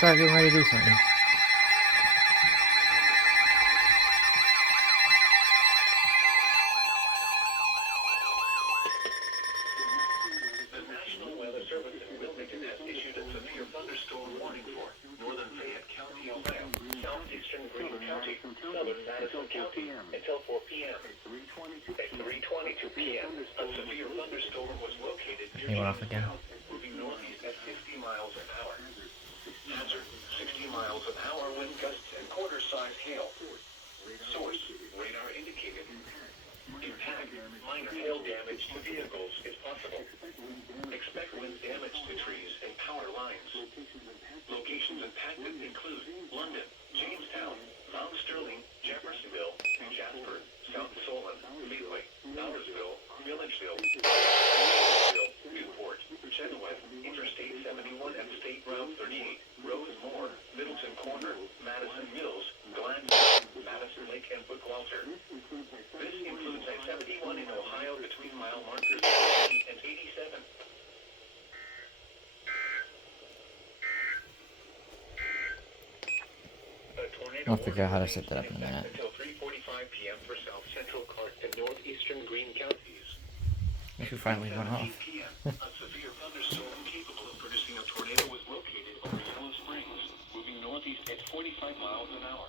start getting ready to do something. The National Weather Service in Wilmington has issued a severe thunderstorm warning for northern Fayette County, Ohio, southeastern Greene County, southern Madison County until 4 p.m. At 3:22 p.m., a severe thunderstorm was located near Jamestown, moving northeast at 50 miles an hour. Hazard, 60 miles an hour wind gusts and quarter-size hail. Source, radar indicated. Impact, minor hail damage to vehicles is possible. Expect wind damage to trees and power lines. Locations impacted include London, Jamestown, Mount Sterling, Jeffersonville, Jasper, South Solon, Lehigh, Nowersville, Milledgeville, Newport, Chenoweth, Interstate 71 and State Route 38, Rosemore, Middleton Corner, Madison Mills, Glen, Madison Lake, and Bookwalter. This includes I-71 in Ohio between mile markers 80 and 87. I'll figure out how to set that up in a minute. Until 3:45 p.m. for South Central Clark and northeastern Greene counties. I should finally run off. 7 p.m. A severe thunderstorm capable of producing a tornado was located over Yellow Springs, moving northeast at 45 miles an hour.